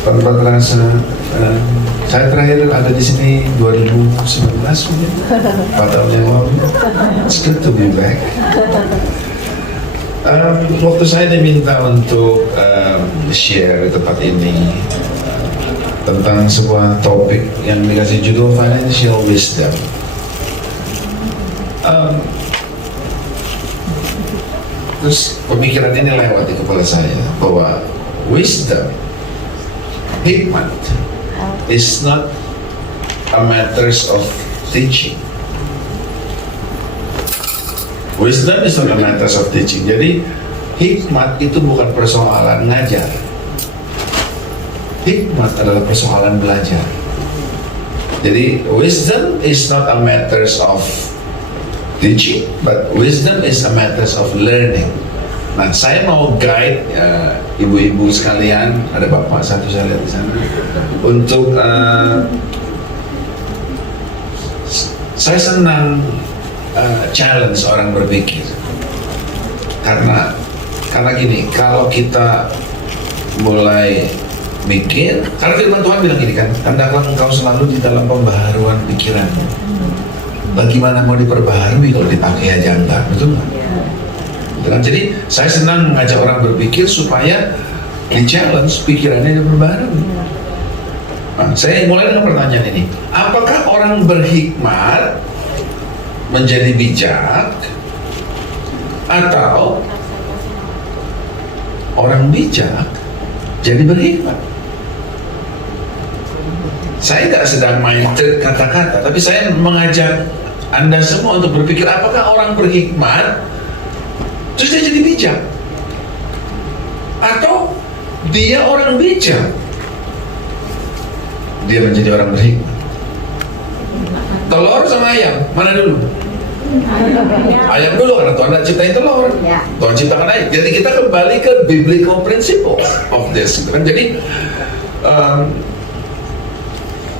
Tanpa terasa, saya terakhir ada di sini 2019 mungkin, 4 tahun yang lalu. It's good to be back. Waktu saya diminta untuk share di tempat ini tentang sebuah topik yang dikasih judul Financial Wisdom. Terus pemikiran ini lewat di kepala saya bahwa wisdom, hikmat, is not a matters of teaching. Wisdom is not a matters of teaching. Jadi hikmat itu bukan persoalan ngajar. Hikmat adalah persoalan belajar. Jadi wisdom is not a matters of teaching, but wisdom is a matters of learning. Nah, saya mau guide ibu-ibu sekalian, ada bapak satu saya lihat di sana, untuk saya senang challenge orang berpikir, karena gini, kalau kita mulai mikir, karena firman Tuhan bilang gini kan, hendaklah engkau selalu di dalam pembaharuan pikiranmu. Bagaimana mau diperbaharui kalau dipakai aja enggak, betul nggak? Jadi saya senang mengajak orang berpikir supaya di-challenge pikirannya diperbaharui. Nah, saya mulai dengan pertanyaan ini, apakah orang berhikmat menjadi bijak atau orang bijak jadi berhikmat? Saya tidak sedang main trik kata-kata, tapi saya mengajak Anda semua untuk berpikir, apakah orang berhikmat terus dia jadi bijak, atau dia orang bijak dia menjadi orang berhikmat? Telur sama ayam, mana dulu? Ayam dulu, karena Tuhan tidak ciptain telur, Tuhan ciptakan ayam. Jadi kita kembali ke biblical principle of this. Jadi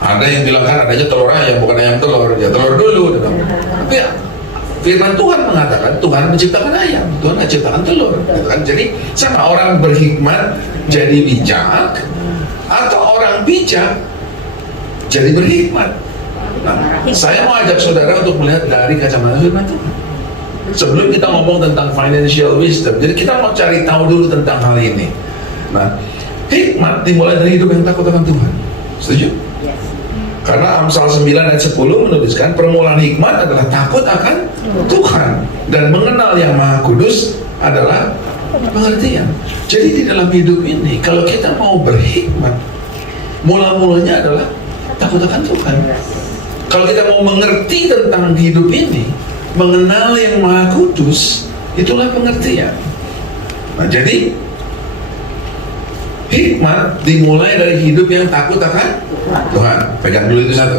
ada yang bilang kan adanya telur ayam, bukan ayam telur. Ya telur dulu. Tapi ya, firman Tuhan mengatakan Tuhan menciptakan ayam, Tuhan menciptakan telur. Jadi sama orang berhikmat jadi bijak, atau orang bijak jadi berhikmat. Nah, saya mau ajak saudara untuk melihat dari kacamata firman Tuhan. Sebelum kita ngomong tentang financial wisdom, jadi kita mau cari tahu dulu tentang hal ini. Nah, hikmat dimulai dari hidup yang takut akan Tuhan. Setuju? Karena Amsal 9 ayat 10 menuliskan permulaan hikmat adalah takut akan Tuhan, dan mengenal yang Maha Kudus adalah pengertian. Jadi di dalam hidup ini, kalau kita mau berhikmat, mula-mulanya adalah takut akan Tuhan. Kalau kita mau mengerti tentang hidup ini, mengenal yang Maha Kudus, itulah pengertian. Nah, jadi hikmat dimulai dari hidup yang takut akan Tuhan. Pegang dulu itu satu.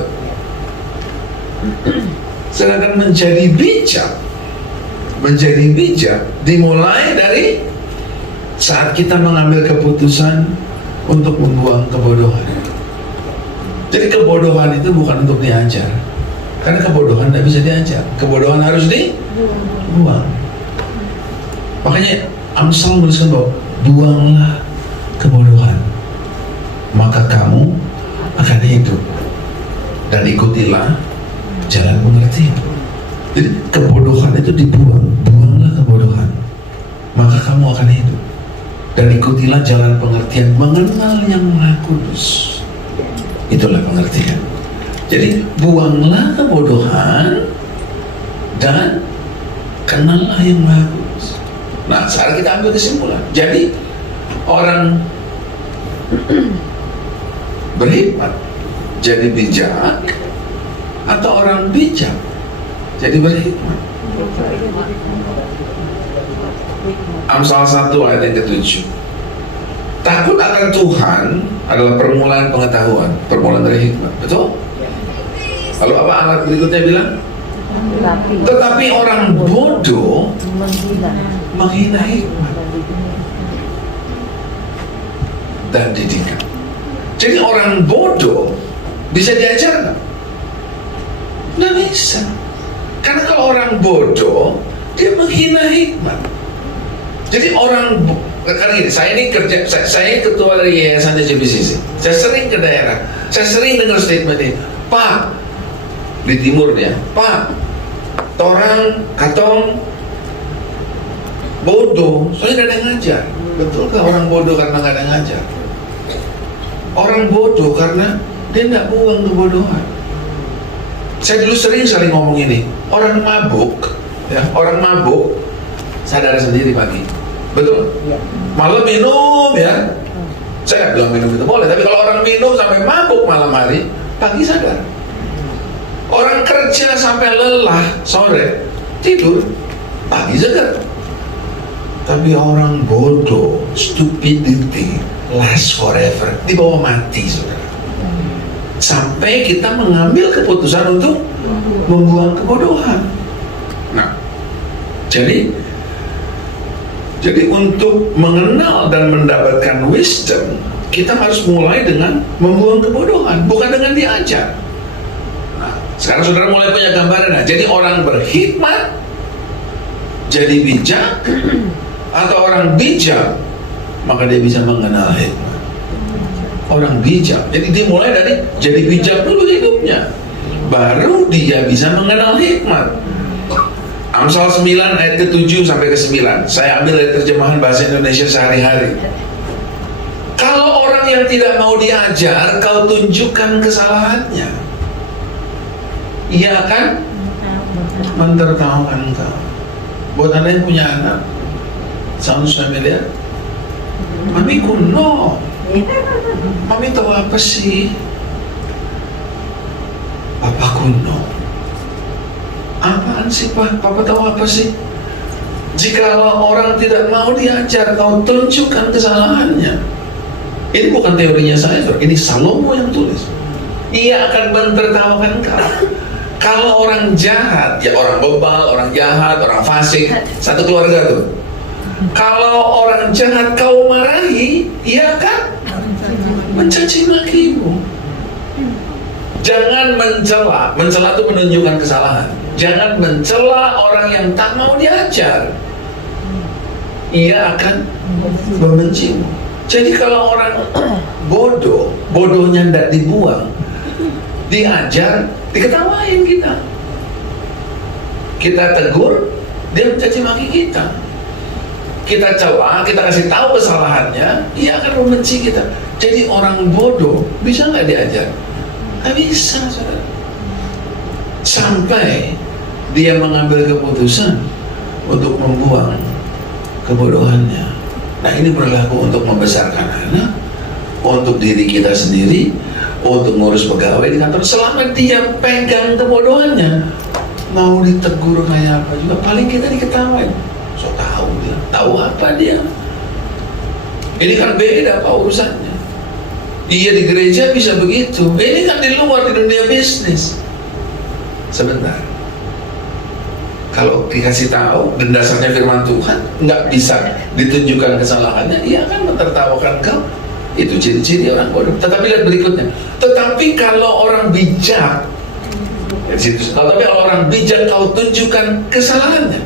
Sedangkan menjadi bijak dimulai dari saat kita mengambil keputusan untuk membuang kebodohan. Jadi kebodohan itu bukan untuk diajar, karena kebodohan tidak bisa diajar. Kebodohan harus dibuang. Makanya Amsal menuliskan bahwa buanglah kebodohan, maka kamu akan hidup, dan ikutilah jalan pengertian. Jadi kebodohan itu dibuang, buanglah kebodohan, maka kamu akan hidup, dan ikutilah jalan pengertian, mengenal yang Maha Kudus. Itulah pengertian. Jadi buanglah kebodohan dan kenallah yang Maha Kudus. Nah, sekarang kita ambil kesimpulan. Jadi orang berhikmat jadi bijak, atau orang bijak jadi berhikmat? Amsal 1 ayat yang ke-7. Takut akan Tuhan adalah permulaan pengetahuan, permulaan dari hikmat. Betul? Lalu apa alat berikutnya bilang? Tetapi orang bodoh menghina hikmat dan didikan. Jadi orang bodoh bisa diajar nggak? Nggak bisa. Karena kalau orang bodoh, dia menghina hikmat. Jadi orang, karena gini, saya ini kerja, saya ketua dari Yayasan JBCC. Saya sering ke daerah, saya sering dengar statement ini, Pak, di timur ya, Pak, orang katong bodoh, soalnya gak ada yang ngajar. Betulkah orang bodoh karena gak ada yang ngajar? Orang bodoh karena dia gak buang kebodohan. Saya dulu sering sekali ngomong ini, orang mabuk, ya, orang mabuk sadar sendiri pagi, betul? Ya. Malam minum ya, saya nggak bilang minum itu boleh, tapi kalau orang minum sampai mabuk malam hari, pagi sadar. Orang kerja sampai lelah sore tidur, pagi segar. Tapi orang bodoh, stupidity last forever, dibawa mati, saudara. Sampai kita mengambil keputusan untuk membuang kebodohan. Nah, jadi untuk mengenal dan mendapatkan wisdom, kita harus mulai dengan membuang kebodohan, bukan dengan diajar. Nah, sekarang saudara mulai punya gambaran. Nah, jadi orang berhikmat jadi bijak, atau orang bijak maka dia bisa mengenal hikmat. Orang bijak, jadi dimulai dari jadi bijak dulu hidupnya, baru dia bisa mengenal hikmat. Amsal 9 ayat ke-7 sampai ke-9, saya ambil dari terjemahan bahasa Indonesia sehari-hari. Kalau orang yang tidak mau diajar, kau tunjukkan kesalahannya, ia akan mentertawakan kau. Buat anda yang punya anak, sounds familiar? Mami kuno, Mami tahu apa sih? Papa kuno. Apaan sih Pak? Papa tahu apa sih? Jikalau orang tidak mau diajar, kau tunjukkan kesalahannya. Ini bukan teorinya saya, ini Salomo yang tulis. Ia akan mentertawakan kau. Kalau orang jahat, ya orang bebal, orang jahat, orang fasik, satu keluarga tuh. Kalau orang jahat kau marahi, ia akan mencaci makimu. Jangan mencela. Mencela itu menunjukkan kesalahan. Jangan mencela orang yang tak mau diajar. Ia akan membencimu. Jadi kalau orang bodoh, bodohnya tidak dibuang, diajar, diketawain kita. Kita tegur, dia mencaci maki kita. Kita cela, kita kasih tahu kesalahannya, ia akan membenci kita. Jadi orang bodoh bisa nggak diajar? Nggak bisa, saudara. Sampai dia mengambil keputusan untuk membuang kebodohannya. Nah, ini berlaku untuk membesarkan anak, untuk diri kita sendiri, untuk ngurus pegawai di kantor. Selama dia pegang kebodohannya, mau ditegur kayak apa juga, paling kita diketawain. So tahu dia, tahu apa dia? Ini kan beda Pak urusannya. Iya di gereja bisa begitu. Ini kan di luar, di dunia bisnis. Sebentar. Kalau dikasih tahu dan dasarnya firman Tuhan nggak bisa ditunjukkan kesalahannya, ia akan mentertawakan kau. Itu ciri-ciri orang bodoh. Tetapi lihat berikutnya. Tetapi kalau orang bijak, tapi kalau orang bijak kau tunjukkan kesalahannya,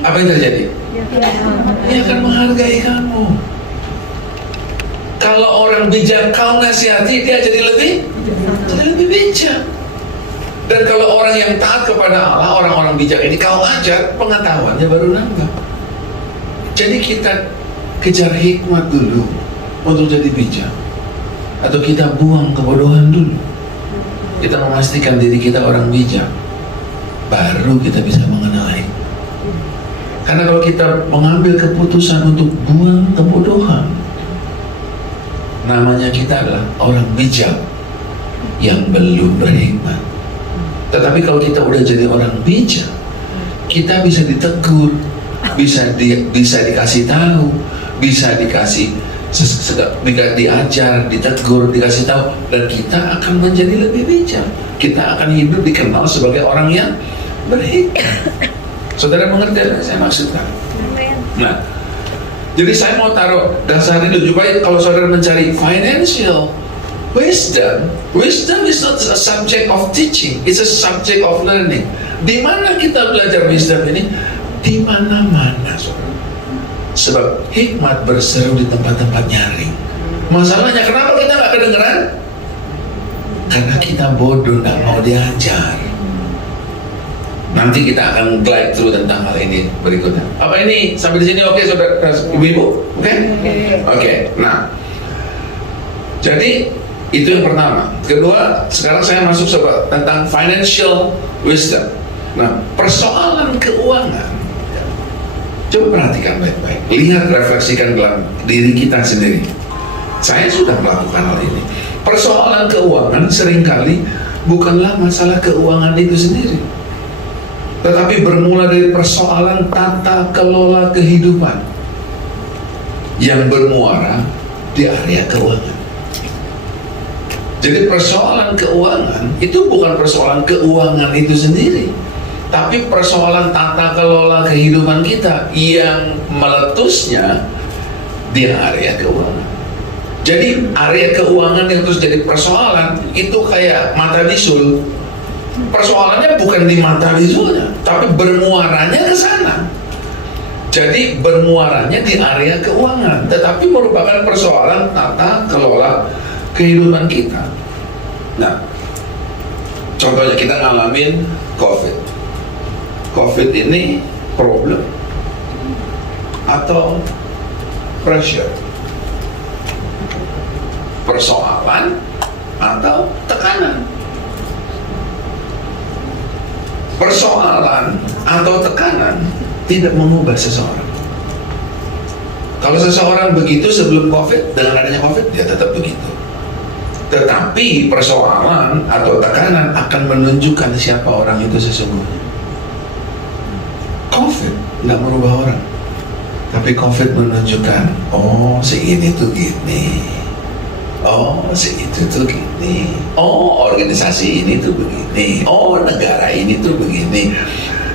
apa yang terjadi? Dia akan menghargai kamu. Kalau orang bijak kau nasihati, dia jadi lebih bijak. Dan kalau orang yang taat kepada Allah, orang-orang bijak ini kau ajar, pengetahuannya baru nambah. Jadi kita kejar hikmat dulu untuk jadi bijak, atau kita buang kebodohan dulu. Kita memastikan diri kita orang bijak, baru kita bisa mengenal hikmat. Karena kalau kita mengambil keputusan untuk buang kebodohan, namanya kita adalah orang bijak yang belum berhikmat. Tetapi kalau kita udah jadi orang bijak, kita bisa ditegur, bisa dikasih tahu, bisa dikasih diajar, ditegur, dikasih tahu, dan kita akan menjadi lebih bijak. Kita akan hidup dikenal sebagai orang yang berhikmat. Saudara mengerti apa yang saya maksudkan? Nah, jadi saya mau taruh dasar itu supaya kalau saudara mencari financial wisdom, wisdom is not a subject of teaching, it's a subject of learning. Di mana kita belajar wisdom ini? Di mana-mana, saudara. Sebab hikmat berseru di tempat-tempat nyaring. Masalahnya kenapa kita nggak kedengeran? Karena kita bodoh, nggak mau diajar. Nanti kita akan glide through tentang hal ini berikutnya. Apa ini sampai di sini oke, saudara, ibu-ibu? Oke? Oke. Nah, jadi itu yang pertama. Kedua, sekarang saya masuk tentang financial wisdom. Nah, persoalan keuangan. Coba perhatikan baik-baik. Lihat, refleksikan dalam diri kita sendiri. Saya sudah melakukan hal ini. Persoalan keuangan seringkali bukanlah masalah keuangan itu sendiri, tetapi bermula dari persoalan tata kelola kehidupan yang bermuara di area keuangan. Jadi persoalan keuangan itu bukan persoalan keuangan itu sendiri, tapi persoalan tata kelola kehidupan kita yang meletusnya di area keuangan. Jadi area keuangan yang terus jadi persoalan itu kayak mata bisul. Persoalannya bukan di mata bisulnya, tapi bermuaranya ke sana. Jadi bermuaranya di area keuangan, tetapi merupakan persoalan tata kelola kehidupan kita. Nah, contohnya kita ngalamin COVID. COVID ini problem atau pressure? Persoalan atau tekanan? Persoalan atau tekanan tidak mengubah seseorang. Kalau seseorang begitu sebelum COVID, dengan adanya COVID dia tetap begitu. Tetapi persoalan atau tekanan akan menunjukkan siapa orang itu sesungguhnya. COVID nggak merubah orang, tapi COVID menunjukkan, oh si ini tuh gini, oh si itu tuh gini, oh organisasi ini tuh begini, oh negara ini tuh begini.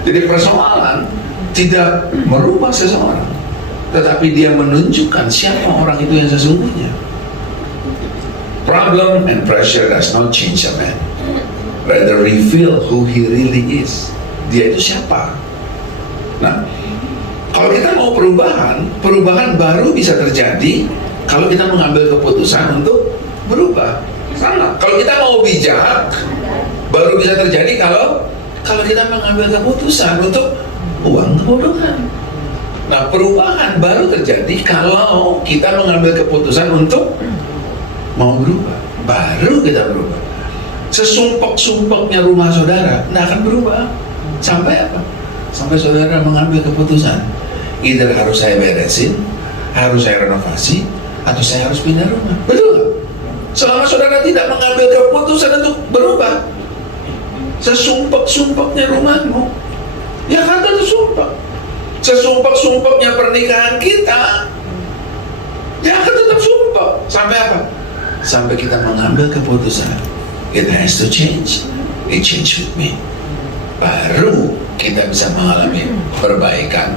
Jadi persoalan tidak merubah seseorang, tetapi dia menunjukkan siapa orang itu yang sesungguhnya. Problem and pressure does not change a man, rather reveal who he really is. Dia itu siapa? Nah, kalau kita mau perubahan baru bisa terjadi kalau kita mengambil keputusan untuk berubah. Sama. Kalau kita mau bijak, baru bisa terjadi kalau kita mengambil keputusan untuk buang kebodohan. Nah, perubahan baru terjadi kalau kita mengambil keputusan untuk mau berubah. Baru kita berubah. Sesumpek-sumpeknya rumah saudara tidak akan berubah. Sampai apa? Sampai saudara mengambil keputusan, either harus saya beresin, harus saya renovasi, atau saya harus pindah rumah. Betul nggak? Selama saudara tidak mengambil keputusan untuk berubah, sesumpak-sumpaknya rumahmu, ya kan tetap sumpah. Sesumpak-sumpaknya pernikahan kita, ya akan tetap sumpah. Sampai apa? Sampai kita mengambil keputusan, it has to change. It change with me. Baru kita bisa mengalami perbaikan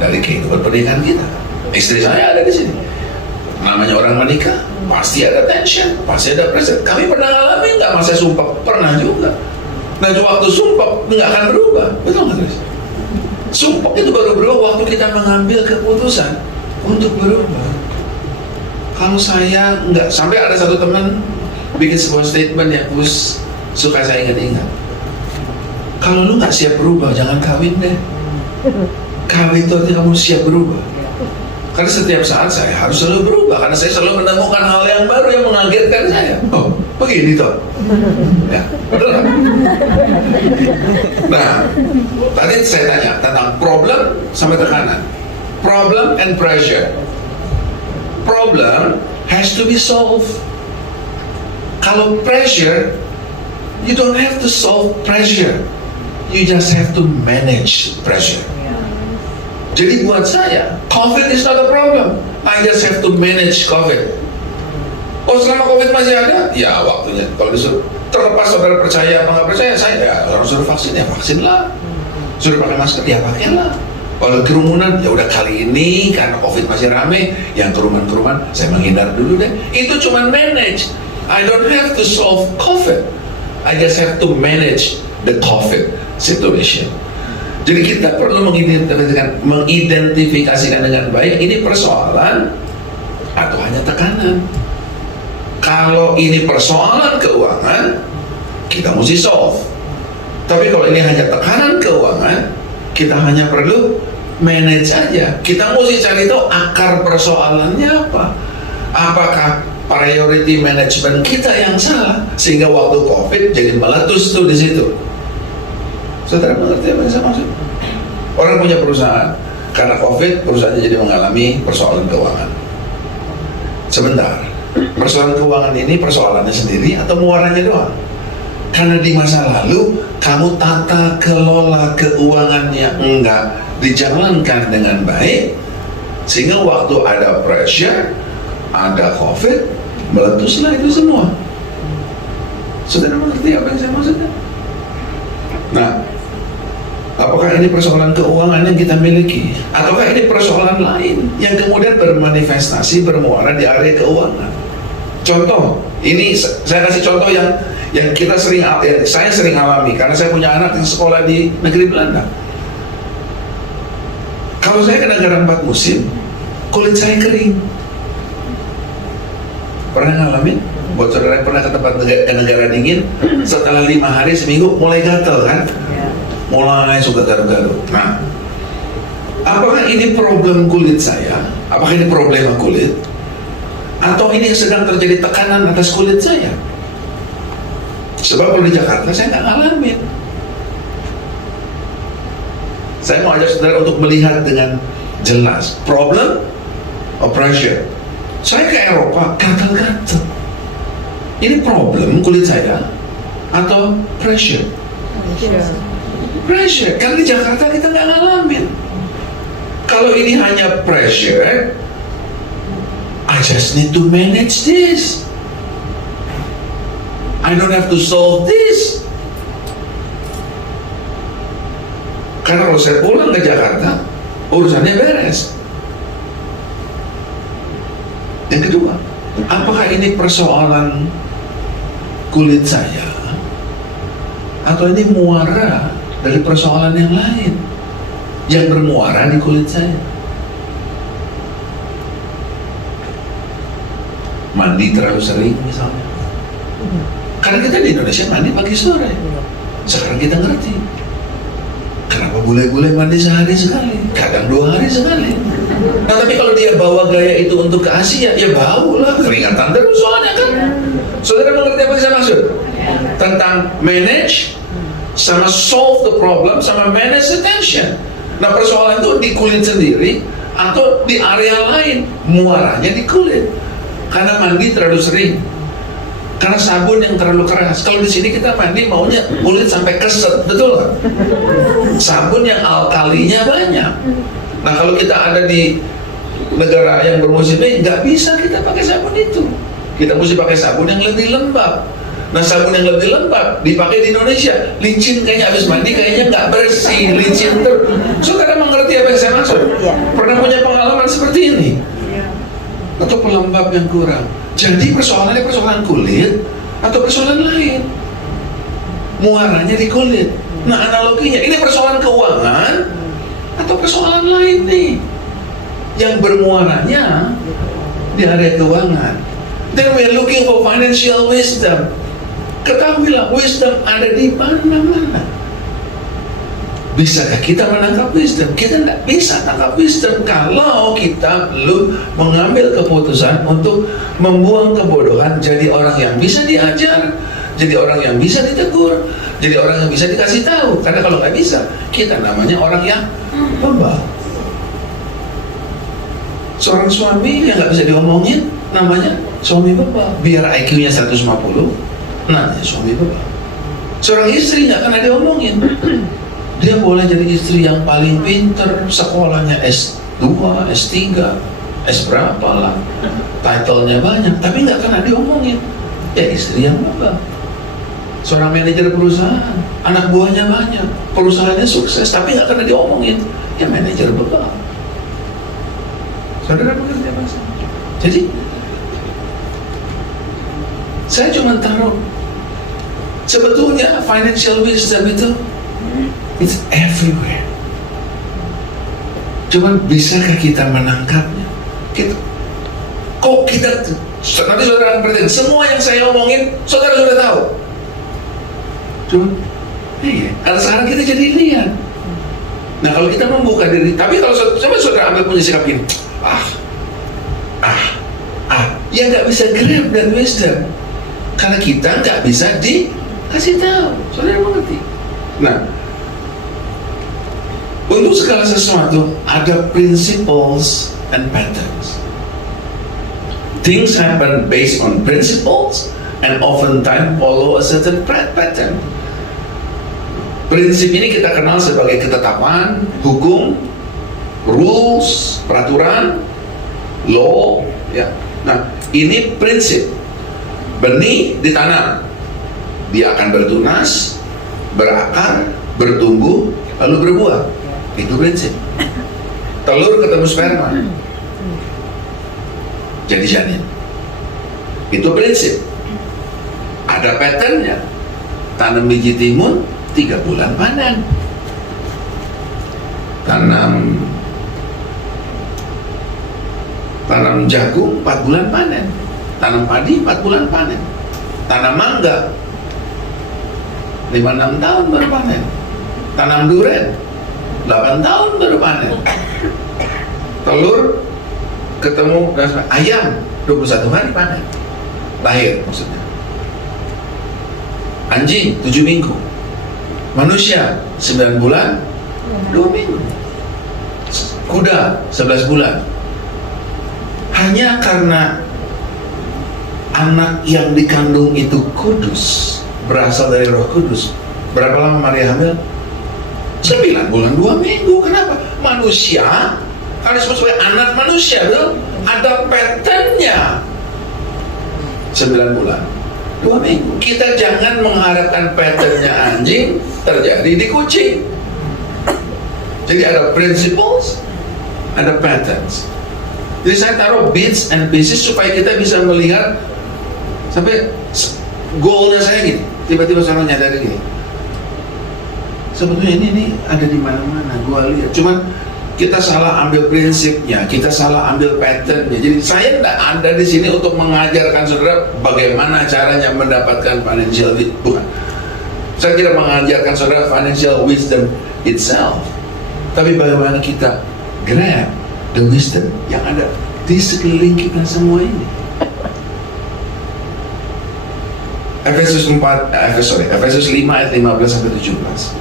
dari kehidupan pernikahan kita. Istri saya ada di sini. Namanya orang menikah, pasti ada tension, pasti ada pressure. Kami pernah alami nggak masa sumpah? Pernah juga. Nah, waktu sumpah nggak akan berubah, betul nggak, Tris? Sumpah itu baru berubah waktu kita mengambil keputusan untuk berubah. Kalau saya nggak, sampai ada satu teman bikin sebuah statement yang suka saya ingat-ingat. Kalau lu nggak siap berubah, jangan kawin deh. Kawin itu artinya kamu siap berubah. Karena setiap saat saya harus selalu berubah, karena saya selalu menemukan hal yang baru yang mengagetkan saya. Oh, begini toh. Ya, betul kan? Nah, tadi saya tanya tentang problem sama tekanan. Problem and pressure. Problem has to be solved. Kalau pressure, you don't have to solve pressure. You just have to manage pressure. Jadi buat saya, COVID is not a problem. I just have to manage COVID. Oh, selama COVID masih ada? Ya, waktunya. Kalau disuruh, terlepas saudara percaya apa nggak percaya, saya ya orang suruh vaksin, ya vaksin lah. Suruh pakai masker, ya pakailah. Kalau kerumunan, ya udah kali ini karena COVID masih rame, yang kerumun-kerumun saya menghindar dulu deh. Itu cuma manage. I don't have to solve COVID. I just have to manage the COVID situation. Jadi kita perlu mengidentifikasikan dengan baik ini persoalan atau hanya tekanan. Kalau ini persoalan keuangan, kita mesti solve. Tapi kalau ini hanya tekanan keuangan, kita hanya perlu manage aja. Kita mesti cari tahu akar persoalannya apa. Apakah priority management kita yang salah sehingga waktu COVID jadi meletus tuh di situ. Saudara mengerti apa yang saya maksud? Orang punya perusahaan, karena COVID perusahaannya jadi mengalami persoalan keuangan. Sebentar, persoalan keuangan ini persoalannya sendiri atau muaranya doang? Karena di masa lalu kamu tata kelola keuangannya enggak dijalankan dengan baik, sehingga waktu ada pressure, ada COVID, meletuslah itu semua. Saudara mengerti apa yang saya maksudnya? Nah, apakah ini persoalan keuangan yang kita miliki? Ataukah ini persoalan lain yang kemudian bermanifestasi, bermuara di area keuangan? Contoh, ini saya kasih contoh yang kita saya sering alami karena saya punya anak yang sekolah di negeri Belanda. Kalau saya ke negara 4 musim, kulit saya kering. Pernah ngalamin? Buat saudara yang pernah ke tempat negara dingin, setelah 5 hari seminggu mulai gatel kan? Mulai suka garu-garu. Nah, apakah ini problem kulit saya? Apakah ini problema kulit? Atau ini sedang terjadi tekanan atas kulit saya? Sebab kalau di Jakarta saya nggak ngalamin. Saya mau ajak saudara untuk melihat dengan jelas problem or pressure. Saya ke Eropa gatal-gatal. Ini problem kulit saya atau pressure? Pressure. Karena di Jakarta kita nggak ngalamin. Kalau ini hanya pressure, I just need to manage this. I don't have to solve this. Karena kalau saya pulang ke Jakarta, urusannya beres. Yang kedua, apakah ini persoalan kulit saya atau ini muara dari persoalan yang lain yang bermuara di kulit saya? Mandi terlalu sering misalnya. Karena kita di Indonesia mandi pagi sore. Sekarang kita ngerti kenapa bule-bule mandi sehari sekali, kadang 2 hari sekali. Nah, tapi kalau dia bawa gaya itu untuk ke Asia, ya bau lah, keringatan terus soalnya kan. Saudara mengerti apa yang saya maksud? Tentang manage sama solve the problem sama manage the tension. Nah, persoalan itu di kulit sendiri atau di area lain, muaranya di kulit. Karena mandi terlalu sering, karena sabun yang terlalu keras. Kalau di sini kita mandi maunya kulit sampai keset, betul kan? Sabun yang alkalinya banyak. Nah, kalau kita ada di negara yang bermusim ini, nggak bisa kita pakai sabun itu. Kita mesti pakai sabun yang lebih lembab. Nah, sabun yang lebih lembab dipakai di Indonesia, licin kayaknya habis mandi kayaknya nggak bersih, licin terus. Saudara mengerti apa yang saya maksud? Pernah punya pengalaman seperti ini? Atau pelembab yang kurang? Jadi persoalannya persoalan kulit atau persoalan lain? Muaranya di kulit. Nah, analoginya ini persoalan keuangan atau persoalan lain nih yang bermuaranya di area keuangan. Then we are looking for financial wisdom. Ketahuilah, wisdom ada di mana-mana. Bisakah kita menangkap wisdom? Kita tidak bisa tangkap wisdom kalau kita belum mengambil keputusan untuk membuang kebodohan, jadi orang yang bisa diajar, jadi orang yang bisa ditegur, jadi orang yang bisa dikasih tahu. Karena kalau nggak bisa, kita namanya orang yang bebal. Seorang suami yang nggak bisa diomongin, namanya suami bebal. Biar IQ-nya 150, namanya suami bebal. Seorang istri nggak akan diomongin. Dia boleh jadi istri yang paling pinter, sekolahnya S2, S3, S berapa lah, title-nya banyak, tapi nggak pernah diomongin. Ya istri yang bebal. Seorang manajer perusahaan, anak buahnya banyak, perusahaannya sukses, tapi nggak pernah diomongin. Ya manajer bebal. Saudara mengerti apa sih? Jadi saya cuma taruh, sebetulnya financial wisdom itu it's everywhere. Cuman bisakah kita menangkapnya? Kok kita, nanti saudara akan bertanya, semua yang saya omongin, saudara sudah tahu. Cuman, iya, karena sekarang kita jadi lihat. Nah kalau kita membuka diri, tapi kalau saudara ambil punya sikap ini, ya nggak bisa grab dan wisdom, karena kita nggak bisa dikasih tahu. Saudara mengerti? Nah, untuk segala sesuatu ada principles and patterns. Things happen based on principles and oftentimes follow a certain pattern. Prinsip ini kita kenal sebagai ketetapan, hukum, rules, peraturan, law, ya. Nah, ini prinsip. Benih ditanam, dia akan bertunas, berakar, bertumbuh, lalu berbuah. Itu prinsip. Telur ketemu sperma, jadi janin. Itu prinsip. Ada patternnya. Tanam biji timun 3 bulan panen. Tanam jagung 4 bulan panen. Tanam padi 4 bulan panen. Tanam mangga 5-6 tahun baru panen. Tanam durian 8 tahun baru panen. Telur ketemu ayam 21 hari panen. Lahir maksudnya. Anjing 7 minggu. Manusia 9 bulan 2 minggu. Kuda 11 bulan. Hanya karena anak yang dikandung itu kudus, berasal dari Roh Kudus. Berapa lama Maria hamil? 9 bulan 2 minggu. Kenapa? Manusia kan disebut sebagai anak manusia, dong. Ada patternnya. 9 bulan 2 minggu. Kita jangan mengharapkan patternnya anjing terjadi di kucing. Jadi ada principles, ada patterns. Jadi saya taruh bits and pieces supaya kita bisa melihat sampai goalnya saya gitu. Tiba-tiba saya nyadari gini, sebetulnya ini ada di mana-mana. Gua lihat, cuman kita salah ambil prinsipnya, kita salah ambil patternnya. Jadi saya tidak ada di sini untuk mengajarkan saudara bagaimana caranya mendapatkan financial wisdom. Bukan. Saya tidak mengajarkan saudara financial wisdom itself, tapi bagaimana kita grab the wisdom yang ada di sekeliling kita semua ini. Efesus 5 ayat 15 sampai 17.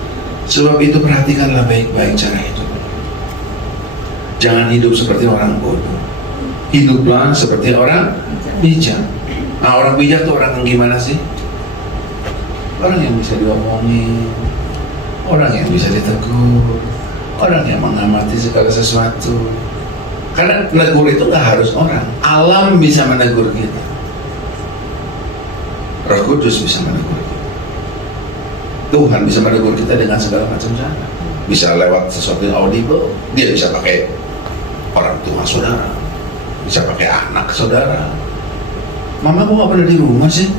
Sebab itu perhatikanlah baik-baik cara hidup. Jangan hidup seperti orang bodoh. Hiduplah seperti orang bijak. Nah, orang bijak tuh orang yang gimana sih? Orang yang bisa diomongin, orang yang bisa ditegur, orang yang mengamati segala sesuatu. Karena menegur itu nggak harus orang. Alam bisa menegur kita. Roh Kudus bisa menegur kita. Tuhan bisa menegur kita dengan segala macam cara. Bisa lewat sesuatu yang audible. Dia bisa pakai orang tua saudara, bisa pakai anak saudara. Mama kok gak pernah di rumah sih?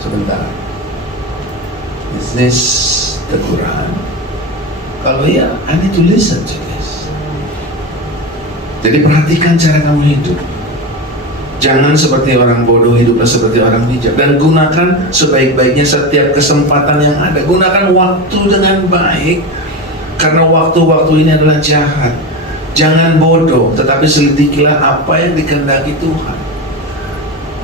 Sebentar. Is this teguran? Kalau iya, I need to listen to this. Jadi perhatikan cara kamu hidup. Jangan seperti orang bodoh, hiduplah seperti orang bijak. Dan gunakan sebaik-baiknya setiap kesempatan yang ada. Gunakan waktu dengan baik, karena waktu-waktu ini adalah jahat. Jangan bodoh, tetapi selidikilah apa yang dikehendaki Tuhan.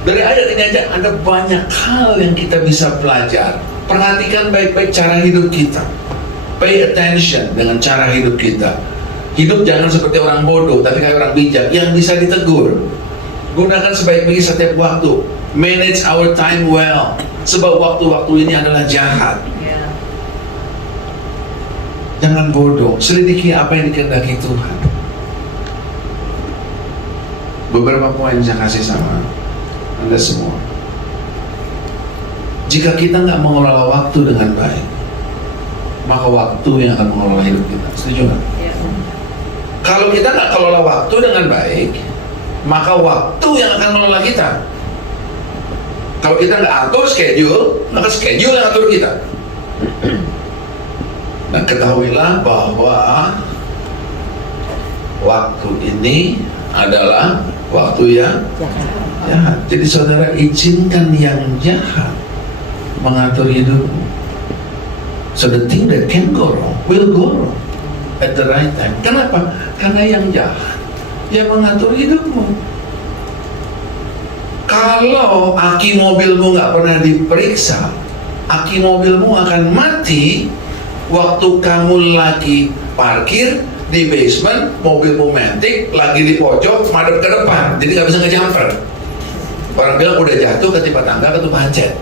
Dari ayat ini aja ada banyak hal yang kita bisa belajar. Perhatikan baik-baik cara hidup kita. Pay attention dengan cara hidup kita. Hidup jangan seperti orang bodoh, tapi kayak orang bijak yang bisa ditegur. Gunakan sebaik-baiknya setiap waktu. Manage our time well. Sebab waktu-waktu ini adalah jahat. Jangan bodoh. Selidiki apa yang dikehendaki Tuhan. Beberapa poin saya kasih sama Anda semua. Jika kita nggak mengelola waktu dengan baik, maka waktu yang akan mengelola hidup kita. Setuju nggak? Kalau kita nggak kelola waktu dengan baik, maka waktu yang akan mengelola kita. Kalau kita nggak atur schedule, maka schedule yang atur kita. Dan ketahuilah bahwa waktu ini adalah waktu yang jahat. Jadi saudara, izinkan yang jahat mengatur hidupmu. So the thing that can go wrong will go wrong at the right time. Kenapa? Karena yang jahat yang mengatur hidupmu. Kalau aki mobilmu nggak pernah diperiksa, aki mobilmu akan mati waktu kamu lagi parkir di basement, mobilmu mentik, lagi di pojok, madep ke depan, jadi nggak bisa ngejumper. Orang bilang udah jatuh ketimpa tangga, ketimpa macet.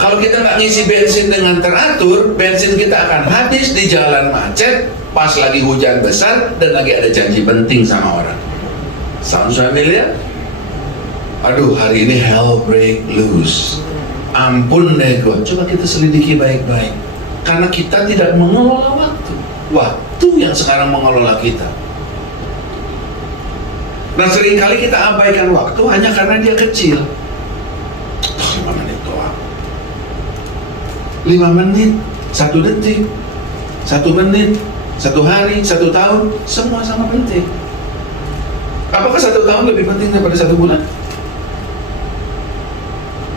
Kalau kita nggak ngisi bensin dengan teratur, bensin kita akan habis di jalan macet, pas lagi hujan besar, dan lagi ada janji penting sama orang. Sounds familiar? Aduh, hari ini hell break loose. Ampun deh gue. Coba kita selidiki baik-baik. Karena kita tidak mengelola waktu. Waktu yang sekarang mengelola kita. Nah, seringkali kita abaikan waktu hanya karena dia kecil. 5 menit doang. 5 menit, 1 detik, 1 menit, 1 hari, 1 tahun, semua sama penting. Apakah 1 tahun lebih penting daripada 1 bulan?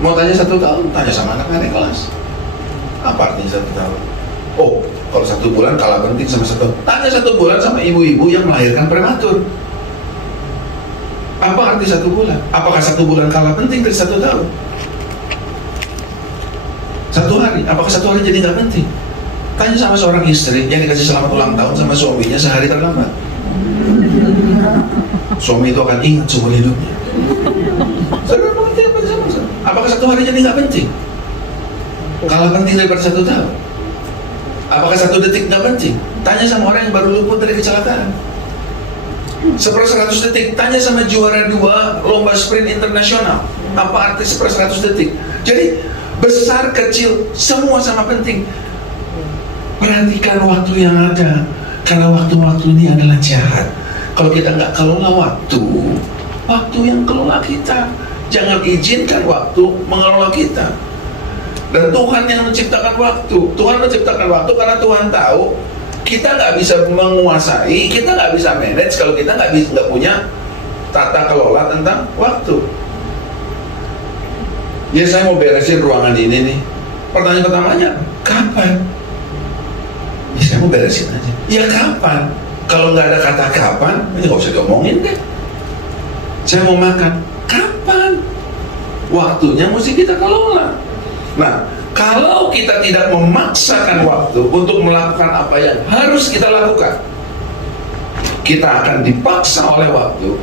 Mau tanya 1 tahun, tanya sama anak-anak kelas. Apa artinya 1 tahun? Oh, kalau 1 bulan kalah penting sama 1 tahun. Tanya 1 bulan sama ibu-ibu yang melahirkan prematur. Apa arti 1 bulan? Apakah 1 bulan kalah penting dari 1 tahun? 1 hari, apakah 1 hari jadi nggak penting? Tanya sama seorang istri yang dikasih selamat ulang tahun sama suaminya sehari terlambat. Suami itu akan ingat seumur hidupnya. Saudara mengerti apa yang saya maksud? Apakah 1 hari jadi nggak penting? Kalah penting daripada 1 tahun? Apakah 1 detik nggak penting? Tanya sama orang yang baru luput dari kecelakaan. 1/100 detik. Tanya sama juara 2 lomba sprint internasional. Apa arti 1/100 detik? Jadi besar kecil semua sama penting. Perhatikan waktu yang ada, karena waktu-waktu ini adalah jahat. Kalau kita nggak kelola waktu, waktu yang kelola kita. Jangan izinkan waktu mengelola kita. Dan Tuhan yang menciptakan waktu. Tuhan menciptakan waktu karena Tuhan tahu kita nggak bisa menguasai, kita nggak bisa manage kalau kita nggak punya tata kelola tentang waktu. Ya, saya mau beresin ruangan ini nih. Pertanyaan pertamanya, kapan? Ya, saya mau beresin aja. Ya, kapan? Kalau nggak ada kata kapan, ini nggak usah diomongin deh. Saya mau makan, kapan? Waktunya mesti kita kelola. Nah, kalau kita tidak memaksakan waktu untuk melakukan apa yang harus kita lakukan, kita akan dipaksa oleh waktu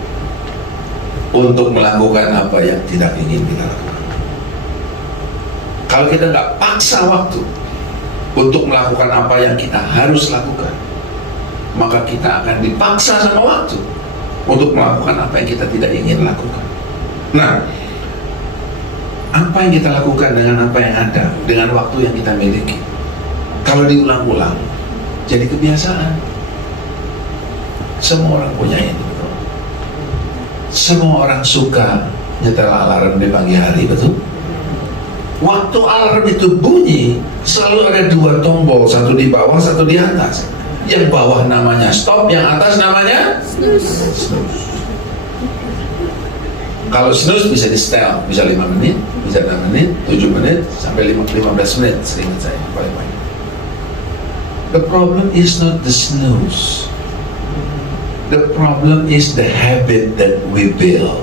untuk melakukan apa yang tidak ingin kita lakukan. Kalau kita nggak paksa waktu untuk melakukan apa yang kita harus lakukan, maka kita akan dipaksa sama waktu untuk melakukan apa yang kita tidak ingin lakukan. Nah, apa yang kita lakukan dengan apa yang ada, dengan waktu yang kita miliki, kalau diulang-ulang jadi kebiasaan. Semua orang punya ini, betul. Semua orang suka nyetel alarm di pagi hari, betul. Waktu alarm itu bunyi, selalu ada 2 tombol, satu di bawah, satu di atas. Yang bawah namanya stop, yang atas namanya snooze. Kalau snooze bisa di setel, bisa 5 menit, bisa 6 menit, 7 menit, sampai 15 menit, seingat saya, paling-paling. The problem is not the snooze. The problem is the habit that we build.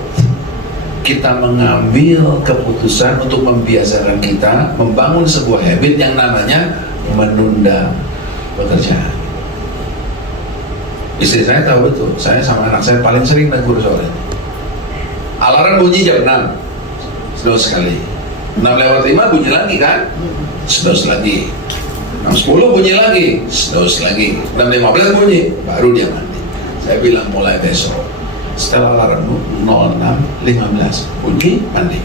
Kita mengambil keputusan untuk membiasakan kita membangun sebuah habit yang namanya menunda pekerjaan. Istri saya tahu betul, saya sama anak saya paling sering negur soal ini. Alarm bunyi jam 6, snooze sekali. 6:05 bunyi lagi kan, snooze lagi. 6:10 bunyi lagi, snooze lagi. 6:15 bunyi, baru dia mandi. Saya bilang mulai besok, setelah alarmmu 06:15 bunyi, mandi.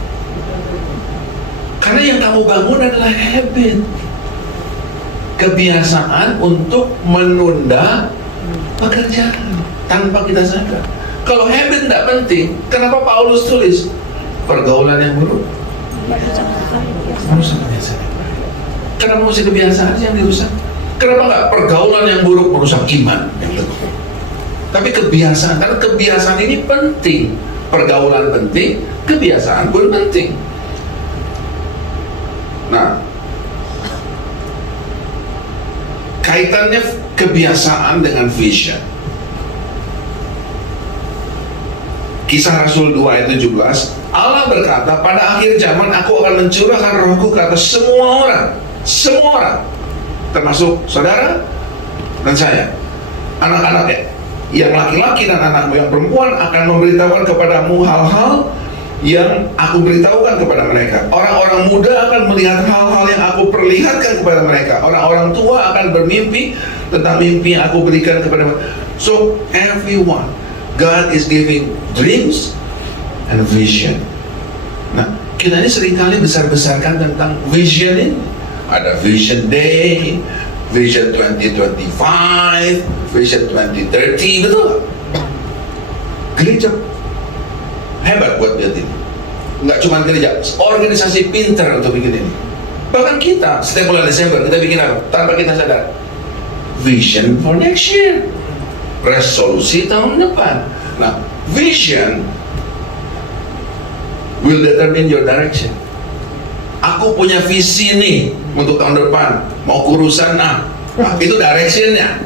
Karena yang kamu bangun adalah habit, kebiasaan untuk menunda pekerjaan tanpa kita sadar. Kalau habit tidak penting, kenapa Paulus tulis pergaulan yang buruk merusak kebiasaan? Kenapa mesti kebiasaan yang dirusak? Kenapa nggak pergaulan yang buruk merusak iman yang teguh? Tapi kebiasaan, karena kebiasaan ini penting. Pergaulan penting, kebiasaan pun penting. Nah, kaitannya kebiasaan dengan vision. Kisah Rasul 2 ayat 17, Allah berkata, pada akhir zaman aku akan mencurahkan rohku ke atas semua orang, termasuk saudara dan saya, anak-anak yang laki-laki dan anakmu yang perempuan akan memberitahukan kepadamu hal-hal yang aku beritahukan kepada mereka. Orang-orang muda akan melihat hal-hal yang aku perlihatkan kepada mereka. Orang-orang tua akan bermimpi tentang mimpi yang aku berikan kepada mereka. So everyone, God is giving dreams and vision. Nah, kita ini seringkali besar-besarkan tentang vision ini. Ada Vision Day, Vision 2025, Vision 2030, betul? Gereja hebat buat lihat ini. Nggak cuma gereja, organisasi pintar untuk bikin ini. Bahkan kita, setiap bulan Desember, kita bikin apa? Tanpa kita sadar. Vision for next year. Resolusi tahun depan. Nah, vision will determine your direction. Aku punya visi nih untuk tahun depan, mau kurusan nah itu directionnya.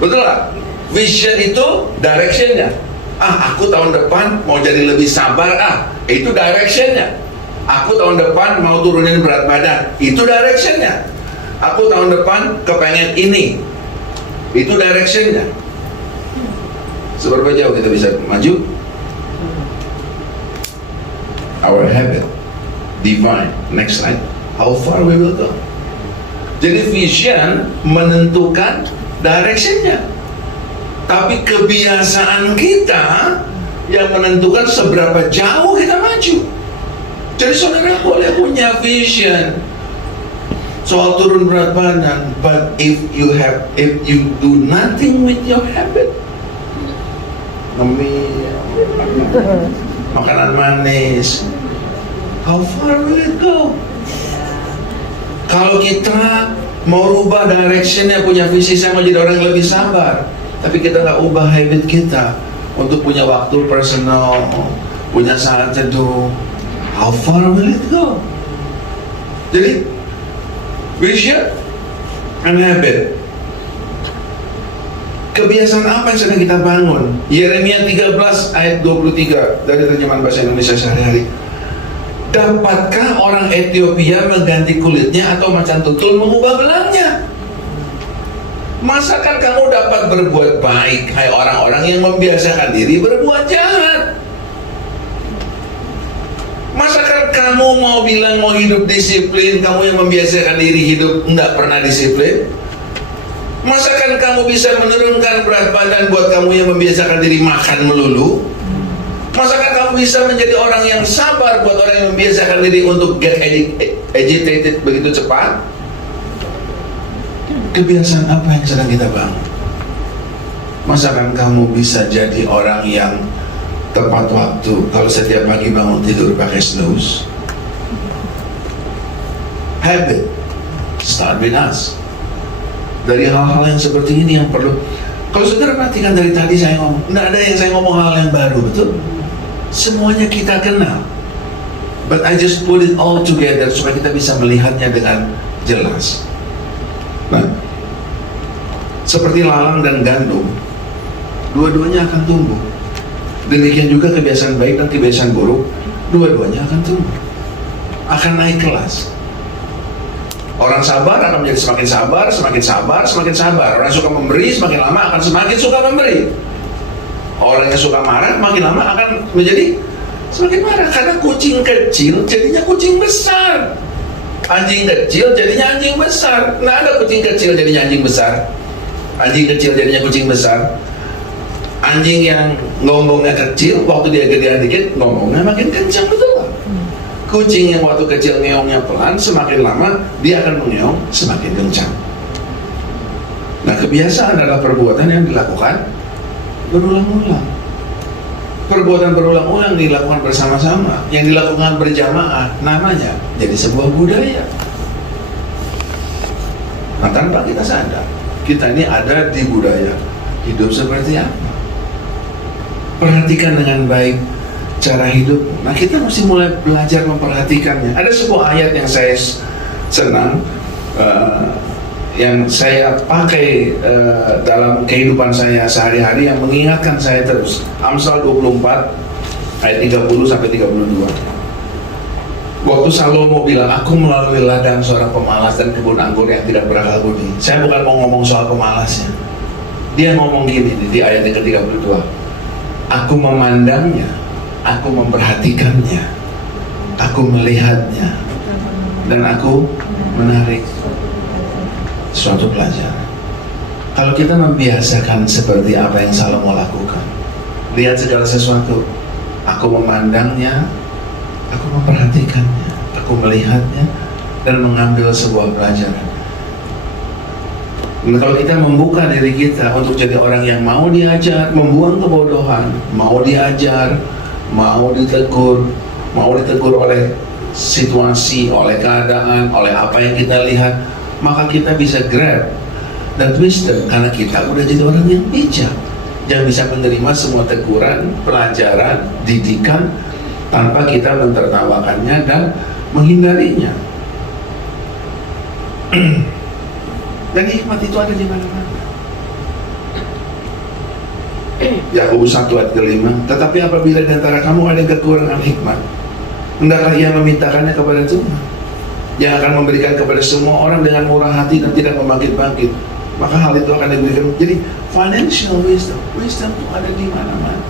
Betul lah? Vision itu directionnya. Aku tahun depan mau jadi lebih sabar, itu directionnya. Aku tahun depan mau turunin berat badan, itu directionnya. Aku tahun depan kepengen ini, itu directionnya. Seberapa jauh kita bisa maju? Our habit, divine. Next slide. How far we will go? Jadi vision menentukan directionnya. Tapi kebiasaan kita yang menentukan seberapa jauh kita maju. Jadi saudara boleh punya vision soal turun berat badan, but if you do nothing with your habit, ngemil, makanan manis, how far will it go? Kalau kita mau rubah directionnya, punya visi saya mau jadi orang yang lebih sabar, tapi kita nggak ubah habit kita untuk punya waktu personal, punya saat teduh, how far will it go? Jadi vision and habit. Kebiasaan apa yang sedang kita bangun? Yeremia 13 ayat 23 dari terjemahan bahasa Indonesia sehari-hari. Dapatkah orang Ethiopia mengganti kulitnya atau macan tutul mengubah belangnya? Masakan kamu dapat berbuat baik, hai orang-orang yang membiasakan diri berbuat jahat? Masakan kamu mau bilang mau hidup disiplin, kamu yang membiasakan diri hidup enggak pernah disiplin? Masakan kamu bisa menurunkan berat badan buat kamu yang membiasakan diri makan melulu? Masakan kamu bisa menjadi orang yang sabar buat orang yang membiasakan diri untuk get agitated begitu cepat? Kebiasaan apa yang sedang kita bangun? Masakan kamu bisa jadi orang yang tepat waktu kalau setiap pagi bangun tidur pakai snooze? Habit start with us. Dari hal-hal yang seperti ini yang perlu. Kalau saudara perhatikan dari tadi saya ngomong, tidak ada yang saya ngomong hal yang baru, betul? Semuanya kita kenal, but I just put it all together supaya kita bisa melihatnya dengan jelas. Nah, seperti lalang dan gandum, dua-duanya akan tumbuh. Demikian juga kebiasaan baik dan kebiasaan buruk, dua-duanya akan tumbuh, akan naik kelas. Orang sabar akan menjadi semakin sabar, semakin sabar, semakin sabar. Orang suka memberi, semakin lama akan semakin suka memberi. Orang yang suka marah, makin lama akan menjadi semakin marah. Karena kucing kecil jadinya kucing besar, anjing kecil jadinya anjing besar. Nah, ada kucing kecil jadinya anjing besar, anjing kecil jadinya kucing besar. Anjing yang ngomongnya kecil, waktu dia gedean dikit, ngomongnya makin kencang, betul. Kucing yang waktu kecil ngeongnya pelan, semakin lama dia akan mengeong semakin kencang. Nah, kebiasaan adalah perbuatan yang dilakukan berulang-ulang. Perbuatan berulang-ulang dilakukan bersama-sama, yang dilakukan berjamaah, namanya jadi sebuah budaya. Nah, tanpa kita sadar, kita ini ada di budaya. hidup seperti apa. Perhatikan dengan baik cara hidup. Nah, kita mesti mulai belajar memperhatikannya. Ada sebuah ayat yang saya senang, yang saya pakai dalam kehidupan saya sehari-hari, yang mengingatkan saya terus. Amsal 24 ayat 30 sampai 32. Waktu Salomo bilang, aku melalui ladang seorang pemalas dan kebun anggur yang tidak berakal budi. Saya bukan mau ngomong soal pemalasnya. Dia ngomong gini di ayat yang ke-32. Aku memandangnya, aku memperhatikannya, aku melihatnya, dan aku menarik suatu pelajaran. Kalau kita membiasakan seperti apa yang Salomo lakukan, lihat segala sesuatu, aku memandangnya, aku memperhatikannya, aku melihatnya, dan mengambil sebuah pelajaran. Dan kalau kita membuka diri kita untuk jadi orang yang mau diajar, membuang kebodohan, mau diajar, mau ditegur oleh situasi, oleh keadaan, oleh apa yang kita lihat, maka kita bisa grab dan wisdom, karena kita udah jadi orang yang bijak, yang bisa menerima semua teguran, pelajaran, didikan, tanpa kita mentertawakannya dan menghindarinya. Dan hikmat itu ada di mana-mana. Yakobus 1 ayat ke-5, tetapi apabila di antara kamu ada yang kekurangan hikmat, hendaklah ia memintakannya kepada Tuhan, yang akan memberikan kepada semua orang dengan murah hati dan tidak membangkit-bangkit, maka hal itu akan diberikan. Jadi financial wisdom itu ada di mana-mana.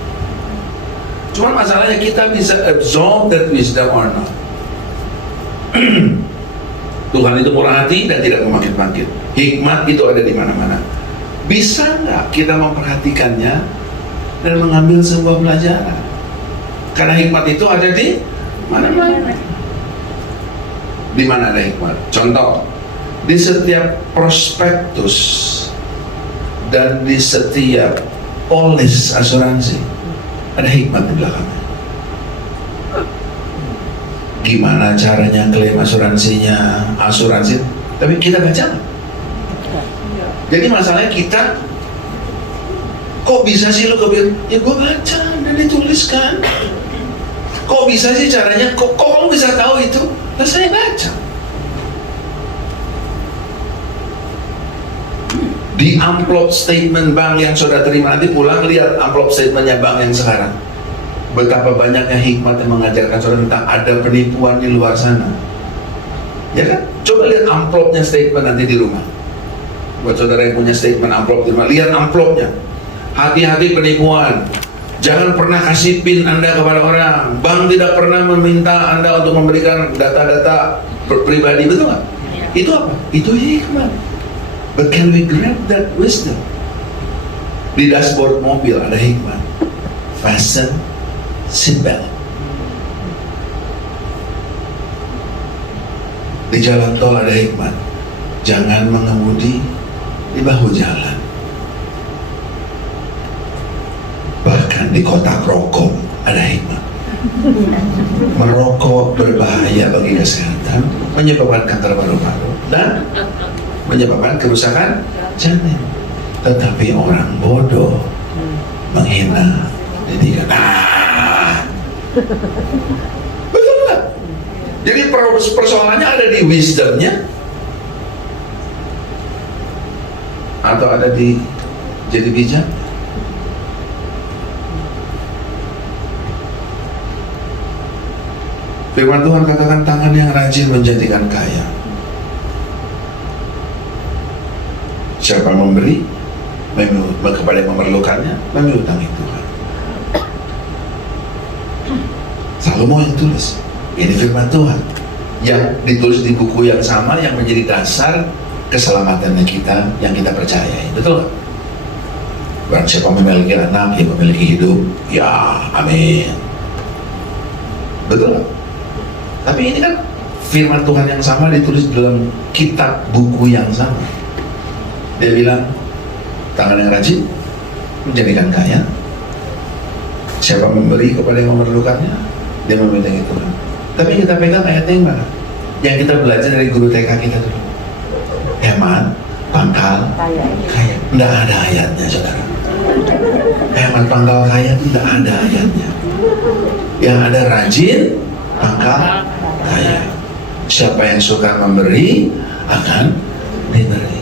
Cuma masalahnya kita bisa absorb that wisdom or not. Tuhan itu murah hati dan tidak membangkit-bangkit. Hikmat itu ada di mana-mana. Bisa nggak kita memperhatikannya dan mengambil sebuah pelajaran? Karena hikmat itu ada di mana-mana. Di mana ada hikmat? Contoh, di setiap prospektus dan di setiap polis asuransi ada hikmat di belakangnya. Gimana caranya klaim asuransinya, tapi kita baca. Jadi masalahnya kita, kok bisa sih lo kebir? Ya gue baca dan dituliskan. Kok bisa sih caranya? Kok kamu bisa tahu itu? Nah, saya baca. Di amplop statement bank yang sudah terima, nanti pulang lihat amplop statementnya bank yang sekarang. Betapa banyaknya hikmat yang mengajarkan saudara tentang ada penipuan di luar sana. Ya kan? Coba lihat amplopnya statement nanti di rumah. Buat saudara yang punya statement amplop di rumah, lihat amplopnya. Hati-hati penipuan. Jangan pernah kasih PIN Anda kepada orang. Bank tidak pernah meminta Anda untuk memberikan data-data pribadi, betul nggak? Ya. Itu apa? Itu hikmat. But can we grab that wisdom? Di dashboard mobil ada hikmat. Fasten seatbelt. Di jalan tol ada hikmat. Jangan mengemudi di bahu jalan. Bahkan di kota rokok ada hikmat. Merokok berbahaya bagi kesehatan, menyebabkan kanker paru-paru dan menyebabkan kerusakan janin. Tetapi orang bodoh menghina didikan. Betul nggak? Jadi persoalannya ada di wisdomnya atau ada di jadi bijak? Firman Tuhan katakan tangan yang rajin menjadikan kaya. Siapa yang memberi kepada yang memerlukannya, lalu utangi Tuhan. Salomo yang tulis. Ini firman Tuhan yang ditulis di buku yang sama, yang menjadi dasar keselamatannya kita yang kita percayai. Betul nggak? Barang siapa memiliki anak, yang memiliki hidup. Ya, amin. Betul nggak? Tapi ini kan firman Tuhan yang sama ditulis dalam kitab buku yang sama. Dia bilang, tangan yang rajin menjadikan kaya. Siapa memberi kepada yang memerlukannya, dia memiliki Tuhan. Tapi kita pegang ayatnya yang mana? Yang kita belajar dari guru TK kita dulu. Hemat, pangkal, kaya. Nggak ada ayatnya, saudara. Hemat pangkal kaya itu tidak ada ayatnya. Yang ada rajin pangkal kaya. Siapa yang suka memberi akan diberi.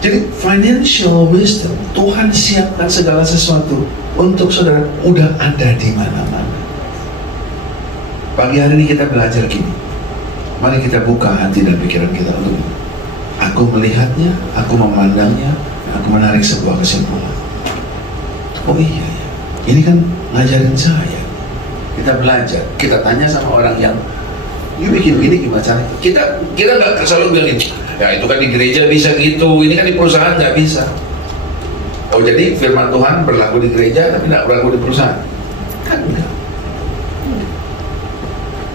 Jadi financial wisdom, Tuhan siapkan segala sesuatu untuk saudara, udah ada di mana-mana. Pagi hari ini kita belajar gini. Mari kita buka hati dan pikiran kita untuk itu. Aku melihatnya, aku memandangnya, aku menarik sebuah kesimpulan. Oh iya, ini kan ngajarin saya. Kita belajar, kita tanya sama orang yang you bikin gini gimana caranya? Kita nggak selalu bilang ini, ya itu kan di gereja bisa gitu, ini kan di perusahaan nggak bisa. Oh jadi firman Tuhan berlaku di gereja tapi nggak berlaku di perusahaan? Kan enggak.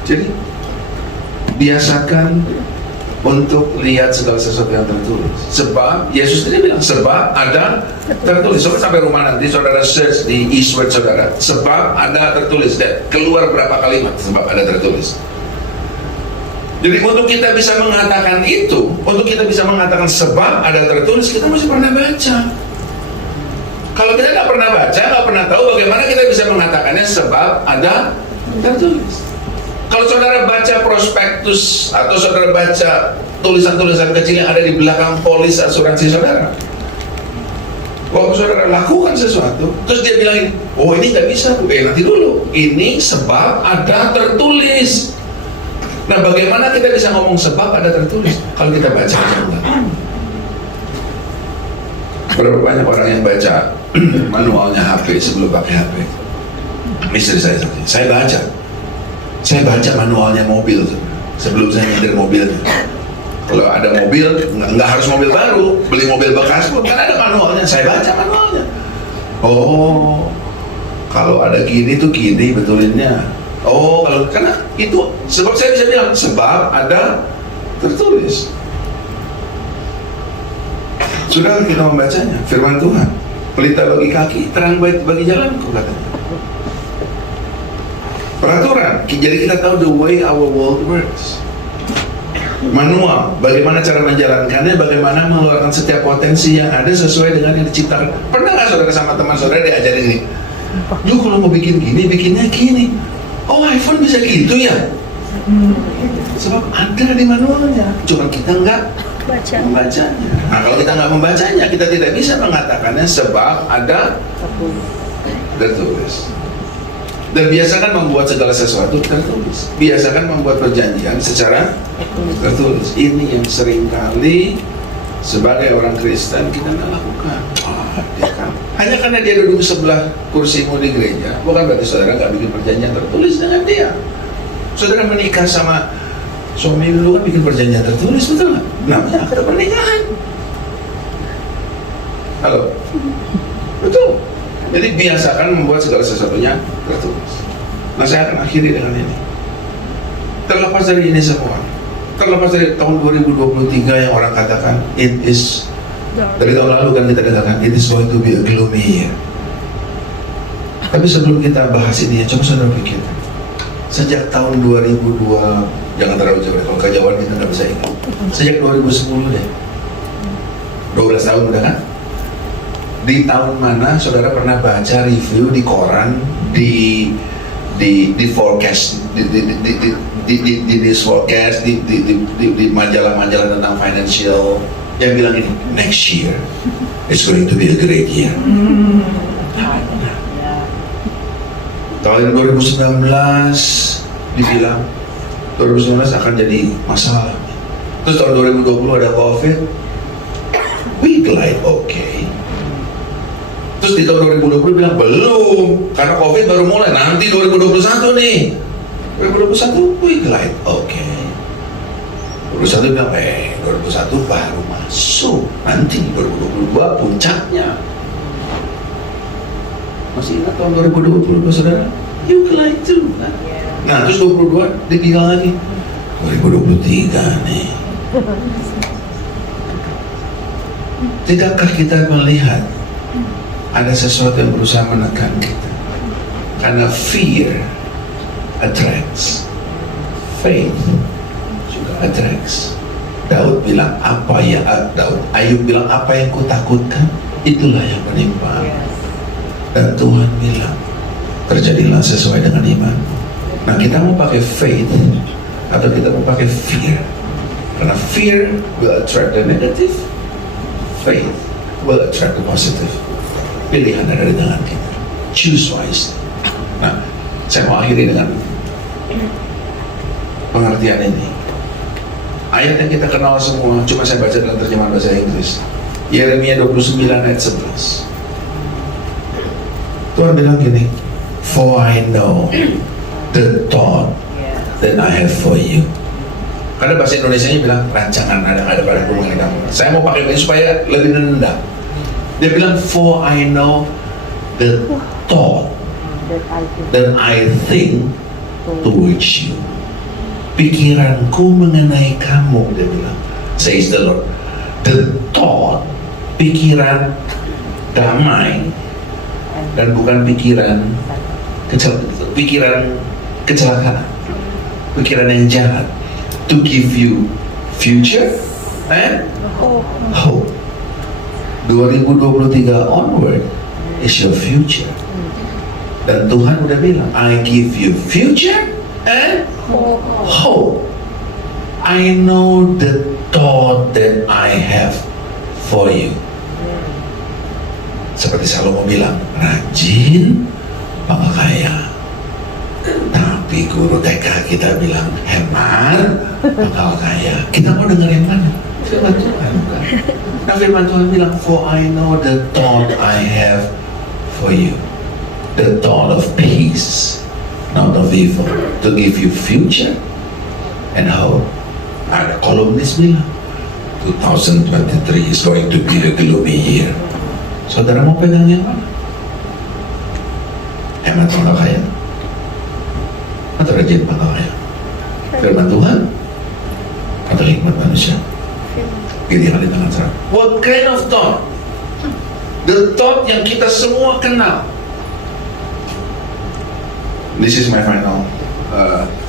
Jadi biasakan untuk lihat segala sesuatu yang tertulis. Sebab Yesus tadi bilang sebab ada tertulis. Saudara sampai rumah nanti saudara search di Eastward saudara. Sebab ada tertulis dan keluar berapa kalimat sebab ada tertulis. Jadi untuk kita bisa mengatakan itu, untuk kita bisa mengatakan sebab ada tertulis, kita mesti pernah baca. Kalau kita nggak pernah baca, nggak pernah tahu bagaimana kita bisa mengatakannya sebab ada tertulis. Kalau saudara baca prospektus atau saudara baca tulisan-tulisan kecil yang ada di belakang polis asuransi saudara, waktu saudara lakukan sesuatu, terus dia bilang, oh ini nggak bisa, nanti dulu, ini sebab ada tertulis. Nah bagaimana kita bisa ngomong sebab ada tertulis kalau kita baca aja enggak? Berapa banyak orang yang baca manualnya HP sebelum pakai HP? Istri saya baca manualnya mobil sebelum saya nyetir mobilnya. Kalau ada mobil, nggak harus mobil baru, beli mobil bekas pun kan ada manualnya. Saya baca manualnya. Oh, kalau ada gini tuh gini betulinnya. Oh, kalau karena itu sebab saya bisa bilang sebab ada tertulis. Sudah kita membacanya, firman Tuhan, pelita bagi kaki, terang bagi jalanku katanya. Peraturan, jadi kita tahu the way our world works. Manual, bagaimana cara menjalankannya, bagaimana mengeluarkan setiap potensi yang ada sesuai dengan yang diciptakan. Pernah nggak saudara sama teman saudara diajarin ini? Lu kalau mau bikin gini, bikinnya gini. Oh iPhone bisa gitu ya? Sebab ada di manualnya, cuma kita nggak membacanya. Nah kalau kita nggak membacanya, kita tidak bisa mengatakannya sebab ada tertulis. Dan biasakan membuat segala sesuatu tertulis. Biasakan membuat perjanjian secara tertulis. Ini yang seringkali sebagai orang Kristen kita nggak lakukan. Dia kan, hanya karena dia duduk sebelah kursimu di gereja, bukan berarti saudara nggak bikin perjanjian tertulis dengan dia. Saudara menikah sama suami dulu kan bikin perjanjian tertulis, betul nggak? Namanya akta pernikahan. Halo, betul. Jadi biasakan membuat segala sesuatunya tertulis. Nah saya akan akhiri dengan ini. Terlepas dari ini semua, terlepas dari tahun 2023 yang orang katakan it is, dari tahun lalu kan kita katakan it is going to be a gloomy year. Tapi sebelum kita bahas ini, coba saudara pikirkan. Sejak tahun 2002, jangan terlalu jauh, kalau kejauhan kita nggak bisa ingat. Sejak 2010 deh, 12 tahun udah kan? Di tahun mana saudara pernah baca review di koran, di forecast, di news forecast, di majalah-majalah tentang financial yang bilang ini, next year it's going to be a great year. Tahun 2019 dibilang 2019 akan jadi masalah. Terus tahun 2020 ada COVID, we glide okay. Terus di tahun 2020 bilang belum, karena COVID baru mulai, nanti 2021 nih. 2021 we glide okay. 2021 bilang 2021 baru masuk, nanti 2022 puncaknya. Masih ingat tahun 2020 saudara? You glide too kan? Nah terus 22 dibilang lagi 2023 nih. Tidakkah kita melihat ada sesuatu yang berusaha menekan kita? Karena fear attracts, faith juga attracts. Daud bilang apa ya, Ayub bilang apa yang ku takutkan itulah yang menimpa. Dan Tuhan bilang, terjadilah sesuai dengan iman. Nah, kita mau pakai faith atau kita mau pakai fear? Karena fear will attract the negative, faith will attract the positive. Pilihan ada di tangan kita. Choose wisely. Nah, saya mau akhiri dengan pengertian ini. Ayat yang kita kenal semua, cuma saya baca dalam terjemahan bahasa Inggris. Yeremia 29 ayat 11. Tuhan bilang gini, for I know the thought that I have for you. Karena bahasa Indonesianya bilang rancangan ada pada hubungan kamu. Saya mau pakai ini supaya lebih rendah. Dia bilang, for I know the thought that I think towards you. Pikiranku mengenai kamu, dia bilang, says the Lord. The thought, pikiran damai, dan bukan pikiran kecelakaan, pikiran yang jahat. To give you future and hope. 2023 onward is your future. Dan Tuhan udah bilang, I give you future and hope. I know the thought that I have for you. Seperti Salomo bilang, rajin maka kaya. Tapi guru TK kita bilang hemat maka kaya. Kita mau dengar yang mana? Firman Tuhan, bukan? Nah, firman Tuhan bilang, for I know the thought I have for you, the thought of peace, not of evil, to give you future and hope. Ada kolumnis bilang 2023 is going to be a gloomy year. Saudara mau pegang yang mana? Hemat maka kaya atau rajin maka kaya? Firman Tuhan atau hikmat manusia? Pilihan di tangan saya. What kind of thought? The thought yang kita semua kenal. This is my final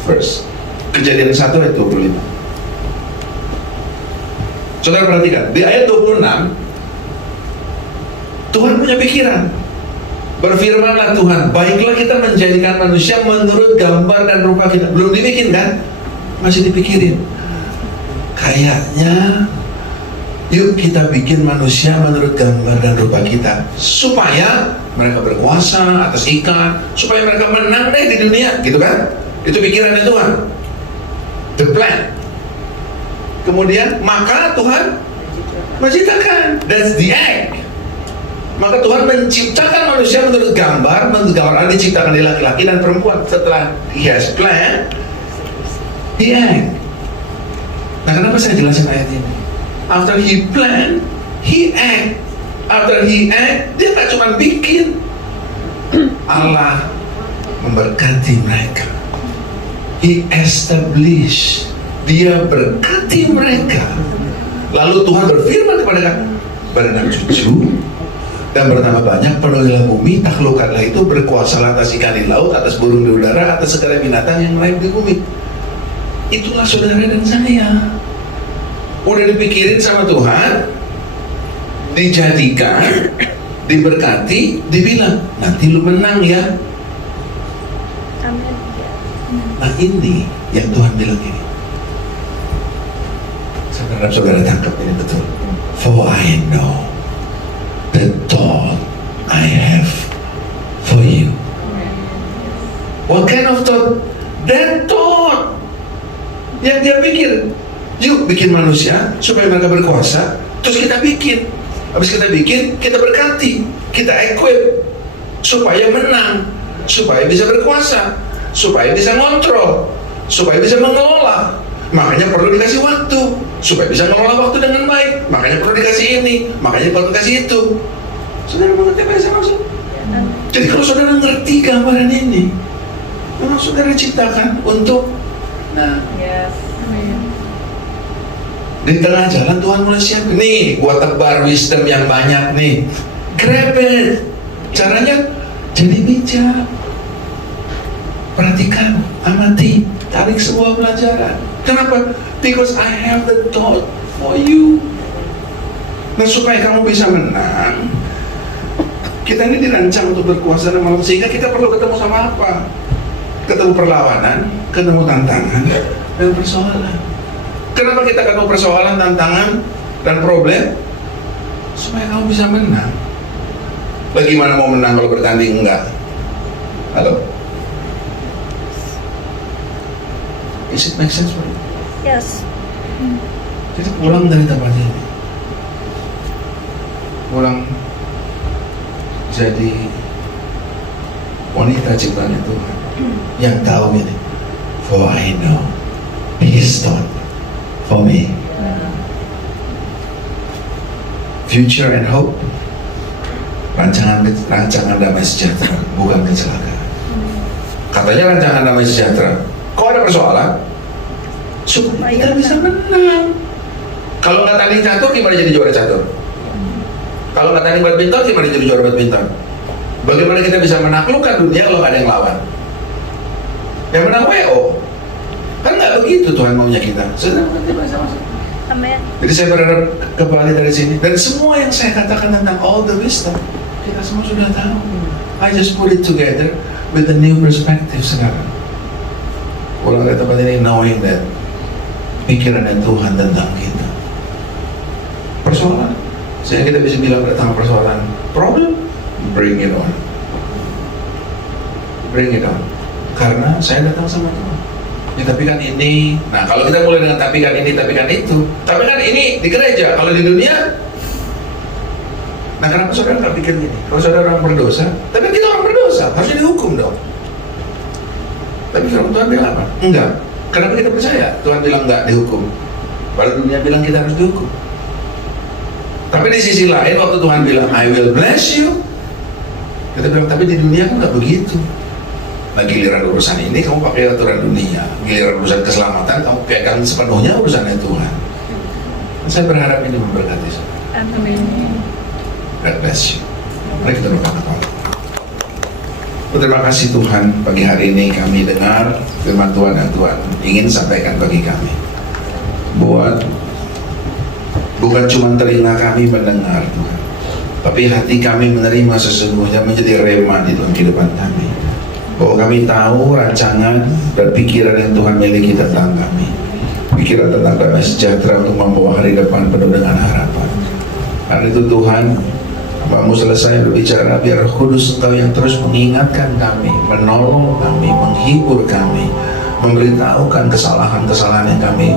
verse. Kejadian 1 ayat 25. Saudara perhatikan, di ayat 26 Tuhan punya pikiran. Berfirmanlah Tuhan, baiklah kita menjadikan manusia menurut gambar dan rupa kita. Belum dibikin kan? Masih dipikirin. Kayaknya yuk kita bikin manusia menurut gambar dan rupa kita, supaya mereka berkuasa atas ikan, supaya mereka menang deh di dunia, gitu kan? Itu pikirannya Tuhan. The plan. Kemudian maka Tuhan menciptakan. That's the act. Maka Tuhan menciptakan manusia menurut gambar Allah diciptakan di laki-laki dan perempuan. Setelah He has plan, He act. Nah, kenapa saya jelasin ayat ini? After He plan, He act. After He act, Dia tak cuma bikin. Allah memberkati mereka. He establish. Dia berkati mereka. Lalu Tuhan berfirman kepada mereka, beranak cucu dan bertambah banyak, penuhilah bumi, taklukkanlah itu, berkuasalah atas ikan di laut, atas burung di udara, atas segala binatang yang lain di bumi. Itulah saudara dan saya. Udah dipikirin sama Tuhan, dijadikan, diberkati, dibilang, nanti lu menang ya. Nah, ini yang Tuhan bilang ini. Saudara tangkap ini betul. For I know the thought I have for you. What kind of thought? That thought yang Dia pikir. Yuk bikin manusia supaya mereka berkuasa. Terus kita bikin. Habis kita bikin, kita berkati, kita equip supaya menang, supaya bisa berkuasa, supaya bisa ngontrol, supaya bisa mengelola. Makanya perlu dikasih waktu supaya bisa mengelola waktu dengan baik. Makanya perlu dikasih ini, makanya perlu dikasih itu. Saudara mengerti apa yang saya maksud? Jadi kalau saudara ngerti gambaran ini, memang saudara ciptakan untuk di tengah jalan Tuhan mulai siapin. Nih, gua tebar wisdom yang banyak nih. Grab it. Caranya jadi bijak. Perhatikan, amati, tarik sebuah pelajaran. Kenapa? Because I have the thought for you. Nah, supaya kamu bisa menang, Kita ini dirancang untuk berkuasa dan malam, sehingga kita perlu ketemu sama apa? Ketemu perlawanan, ketemu tantangan, dan persoalan. Kenapa kita ketemu persoalan, tantangan, dan problem? Supaya kamu bisa menang. Bagaimana mau menang kalau bertanding enggak? Halo? Is it make sense for you? Yes. Kita pulang dari tempat ini, pulang jadi wanita ciptaan Tuhan yang tahu ini. For I know His thought for me, future and hope, rancangan damai sejahtera, bukan kecelakaan. Katanya rancangan damai sejahtera. Kok ada persoalan? Supaya kita bisa menang. Kalau nggak tanding catur, gimana jadi juara catur? Kalau nggak tanding badminton, gimana jadi juara badminton? Bagaimana kita bisa menaklukkan dunia kalau nggak ada yang lawan? Yang menang WO. Kan nggak begitu Tuhan maunya kita. Sudah nanti bahasa-bahasa. Amen. Jadi saya berharap kembali dari sini. Dan semua yang saya katakan tentang all the wisdom, kita semua sudah tahu. I just put it together with a new perspective sekarang. Pulang dari tempat ini knowing that pikiran dan Tuhan tentang kita. Persoalan, sehingga kita bisa bilang tentang persoalan, problem, bring it on, bring it on. Karena saya datang sama Tuhan. Ya, tapi kan ini, nah kalau kita mulai dengan tapi kan ini, tapi kan itu, tapi kan ini di gereja, kalau di dunia, nah kenapa saudara nggak pikir gini? Kalau saudara orang berdosa, tapi kita orang berdosa, harusnya dihukum dong. Tapi firman Tuhan bilang apa? Enggak. Kenapa kita percaya? Tuhan bilang enggak dihukum. Padahal dunia bilang kita harus dihukum. Tapi di sisi lain waktu Tuhan bilang I will bless you, kita bilang tapi di dunia kan nggak begitu. Nah giliran urusan ini kamu pakai aturan dunia, giliran urusan keselamatan kamu pegang sepenuhnya urusannya Tuhan. Dan saya berharap ini memberkati saudara. Amen. God bless you. Mari kita berdoa. Terima kasih Tuhan, pagi hari ini kami dengar firman Tuhan yang Tuhan ingin sampaikan bagi kami. Buat bukan cuma telinga kami mendengar Tuhan, tapi hati kami menerima sesungguhnya menjadi rema di dalam kehidupan kami. Bahwa kami tahu rancangan dan pikiran yang Tuhan miliki tentang kami. Pikiran tentang damai sejahtera untuk membawa hari depan penuh dengan harapan. Karena itu Tuhan, Hamba-Mu selesai berbicara, biar Roh Kudus Engkau yang terus mengingatkan kami, menolong kami, menghibur kami, memberitahukan kesalahan-kesalahan yang kami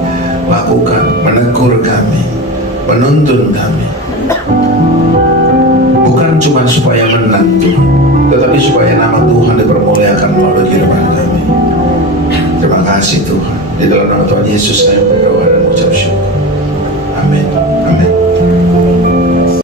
lakukan, menegur kami, menuntun kami. Bukan cuma supaya menang Tuhan, tetapi supaya nama Tuhan dipermuliakan melalui kehidupan kami. Terima kasih Tuhan. Di dalam nama Tuhan Yesus saya berdoa dan mengucap syukur.